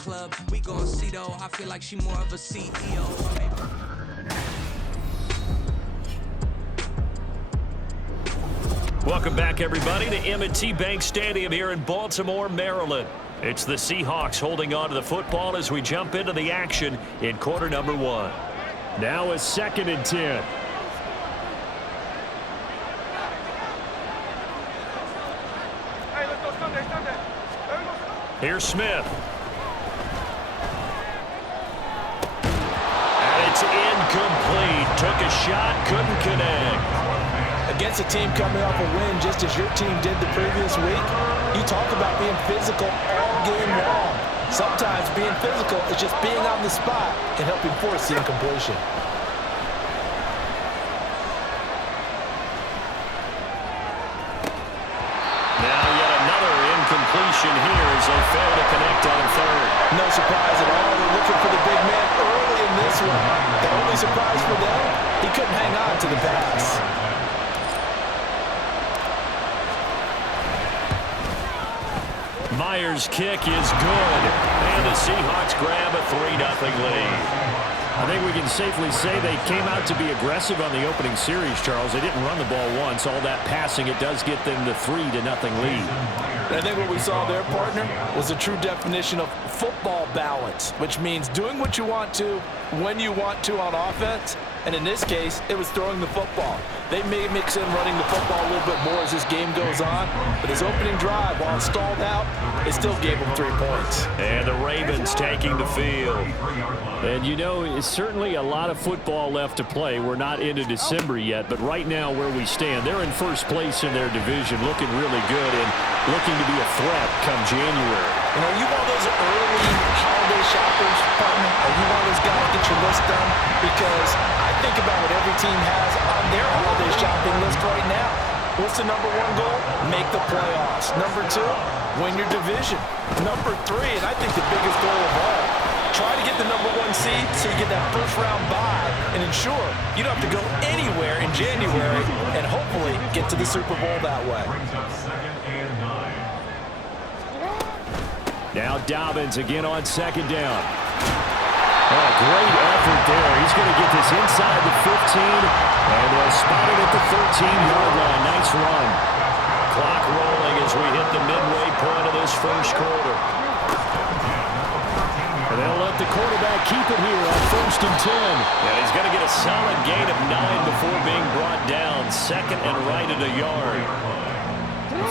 club. We gon' see though, I feel like she more of a CEO. Welcome back, everybody, to M&T Bank Stadium here in Baltimore, Maryland. It's the Seahawks holding on to the football as we jump into the action in quarter number 1. Now is 2nd and 10. Here's Smith. And it's incomplete. Took a shot, couldn't connect. Against a team coming off a win just as your team did the previous week, you talk about being physical all game long. Sometimes being physical is just being on the spot and helping force the incompletion. Now yet another incompletion here as they fail to connect on 3rd. No surprise at all. They're looking for the big man early in this one. The only surprise for them, he couldn't hang on to the pass. Myers' kick is good, and the Seahawks grab a 3-0 lead. I think we can safely say they came out to be aggressive on the opening series, Charles. They didn't run the ball once. All that passing, it does get them the 3-0 lead. I think what we saw there, partner, was a true definition of football balance, which means doing what you want to, when you want to on offense. And in this case, it was throwing the football. They may mix in running the football a little bit more as this game goes on, but his opening drive, while stalled out, it still gave him 3 points. And the Ravens taking the field. And you know, it's certainly a lot of football left to play. We're not into December yet, but right now where we stand, they're in first place in their division, looking really good and looking to be a threat come January. And are you one of those early holiday shoppers, partner? Are you one of those guys get your list done? Because I think about what every team has on their holiday shopping list right now. What's the number 1 goal? Make the playoffs. Number 2, win your division. Number 3, and I think the biggest goal of all, try to get the number 1 seed so you get that first-round bye and ensure you don't have to go anywhere in January and hopefully get to the Super Bowl that way. Now Dobbins again on 2nd down. Oh, great effort there. He's going to get this inside the 15, and they'll spot it at the 13-yard line. Nice run. Clock rolling as we hit the midway point of this first quarter. And they'll let the quarterback keep it here on 1st and 10. And he's going to get a solid gain of 9 before being brought down. 2nd and right at a yard.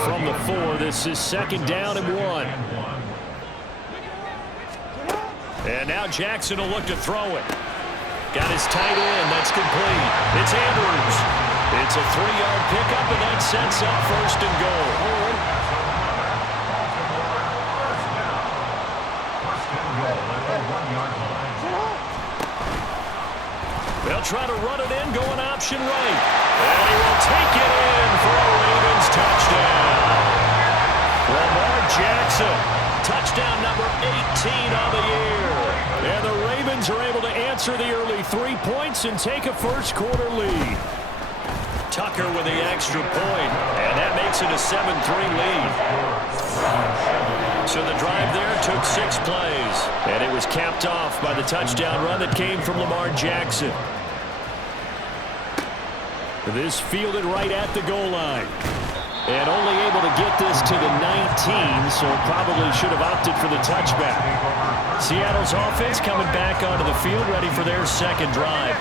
From the 4, this is 2nd down and 1. And now Jackson will look to throw it. Got his tight end. That's complete. It's Andrews. It's a 3-yard pickup, and that sets up 1st and goal. They'll try to run it in, going option right. And he will take it in for a Ravens touchdown. Lamar Jackson, touchdown number 18 on the year. And the Ravens are able to answer the early 3 points and take a first quarter lead. Tucker with the extra point, and that makes it a 7-3 lead. So the drive there took 6 plays, and it was capped off by the touchdown run that came from Lamar Jackson. This fielded right at the goal line. And only able to get this to the 19, so probably should have opted for the touchback. Seattle's offense coming back onto the field, ready for their 2nd drive.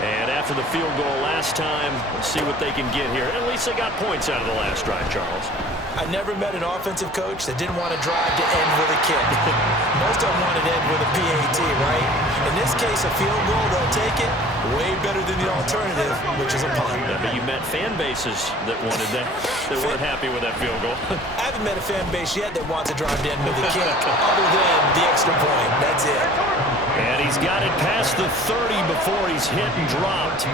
And after the field goal last time, we'll see what they can get here. At least they got points out of the last drive, Charles. I never met an offensive coach that didn't want to drive to end with a kick. Most of them wanted to end with a PAT, right? In this case, a field goal, they'll take it. Way better than the alternative, which is a punt. Yeah, but you met fan bases that wanted that, that weren't happy with that field goal. I haven't met a fan base yet that wants to drive to end with a kick, other than the extra point. That's it. And he's got it past the 30 before he's hit and dropped.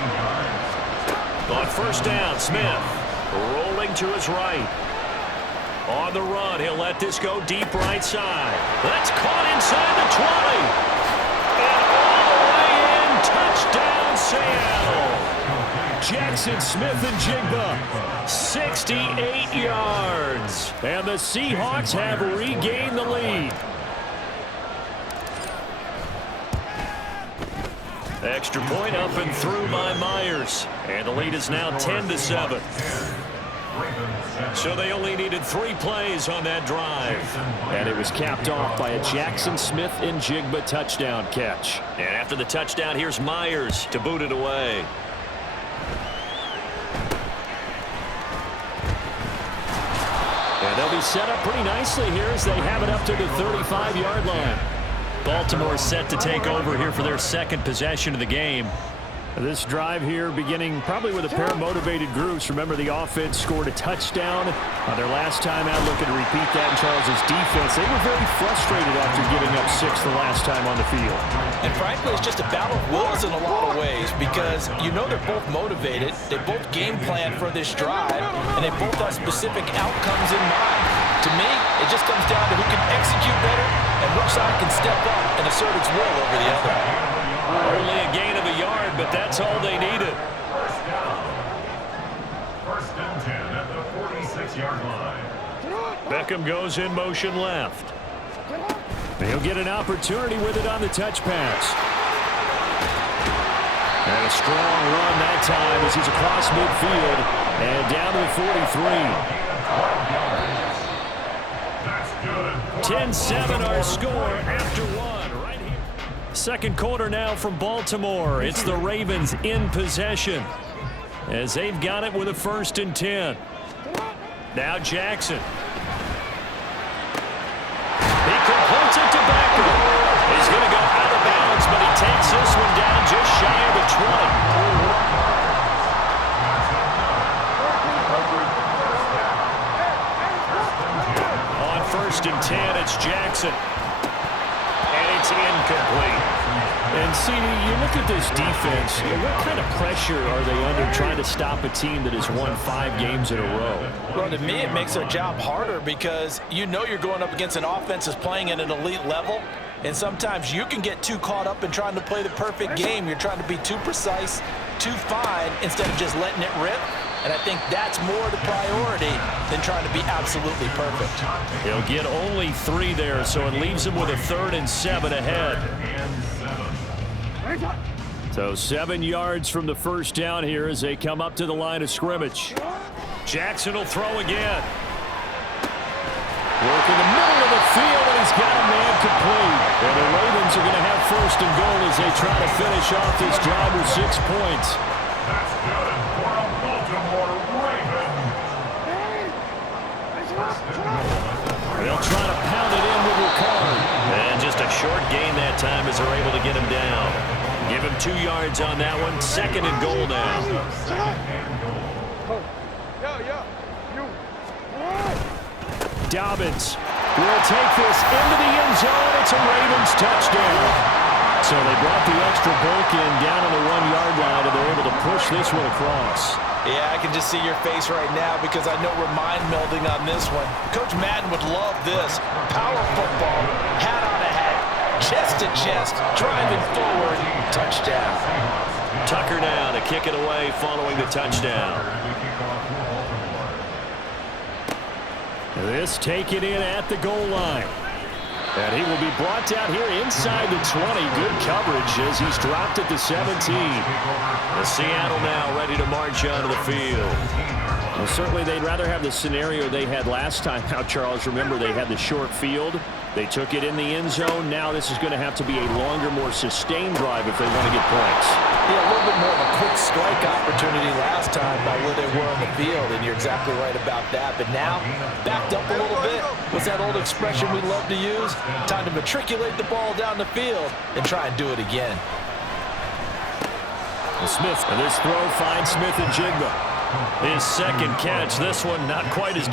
On 1st down, Smith rolling to his right. On the run, he'll let this go deep right side. That's caught inside the 20. And all the way in, touchdown Seattle. Jackson, Smith, and Jigba, 68 yards. And the Seahawks have regained the lead. Extra point up and through by Myers. And the lead is now 10-7. So they only needed 3 plays on that drive. And it was capped off by a Jackson Smith and Jigba touchdown catch. And after the touchdown, here's Myers to boot it away. And they'll be set up pretty nicely here as they have it up to the 35-yard line. Baltimore set to take over here for their second possession of the game. This drive here beginning probably with a pair of motivated groups. Remember, the offense scored a touchdown on their last time out. Looking to repeat that in Charles's defense. They were very frustrated after giving up 6 the last time on the field. And frankly, it's just a battle of wills in a lot of ways because you know they're both motivated. They both game plan for this drive, and they both have specific outcomes in mind. To me, it just comes down to who can execute better and which side can step up and assert its will over the other. Only a gain of a yard, but that's all they needed. First and 10 at the 46-yard line. Beckham goes in motion left. He'll get an opportunity with it on the touch pass. And a strong run that time as he's across midfield and down to the 43. That's good. 10-7 our score after 1. Second quarter now from Baltimore. It's the Ravens in possession as they've got it with a 1st and 10. Now Jackson. He completes it to Beckham. He's going to go out of bounds, but he takes this one down just shy of the 20. On 1st and 10, it's Jackson. It's incomplete. And see, you look at this defense, what kind of pressure are they under trying to stop a team that has won 5 games in a row? Well, to me, it makes their job harder because you know you're going up against an offense that's playing at an elite level, and sometimes you can get too caught up in trying to play the perfect game. You're trying to be too precise, too fine, instead of just letting it rip. And I think that's more the priority than trying to be absolutely perfect. He'll get only 3 there, so it leaves him with a 3rd and 7 ahead. So 7 yards from the first down here as they come up to the line of scrimmage. Jackson will throw again. Work in the middle of the field, and he's got a man complete. And the Ravens are going to have 1st and goal as they try to finish off this drive with 6 points. That's good for a Baltimore Raven. They'll try to pound it in with Ricard. And just a short gain that time as they're able to get him down. Give him 2 yards on that one. 2nd and goal now. Dobbins will take this into the end zone. It's a Ravens touchdown. So they brought the extra bulk in down on the 1-yard line, and they're able to push this one across. Yeah, I can just see your face right now because I know we're mind melding on this one. Coach Madden would love this. Power football, hat on a hat, chest to chest, driving forward, touchdown. Tucker now to kick it away following the touchdown. This taken in at the goal line. And he will be brought down here inside the 20. Good coverage as he's dropped at the 17. The Seattle now ready to march onto the field. Well, certainly they'd rather have the scenario they had last time out, Charles. Remember, they had the short field. They took it in the end zone. Now this is going to have to be a longer, more sustained drive if they want to get points. Yeah, a little bit more of a quick strike opportunity last time by where they were on the field, and you're exactly right about that. But now, backed up a little bit. What's that old expression we love to use? Time to matriculate the ball down the field and try and do it again. Smith, and this throw finds Smith and Jigba. His second catch. This one not quite as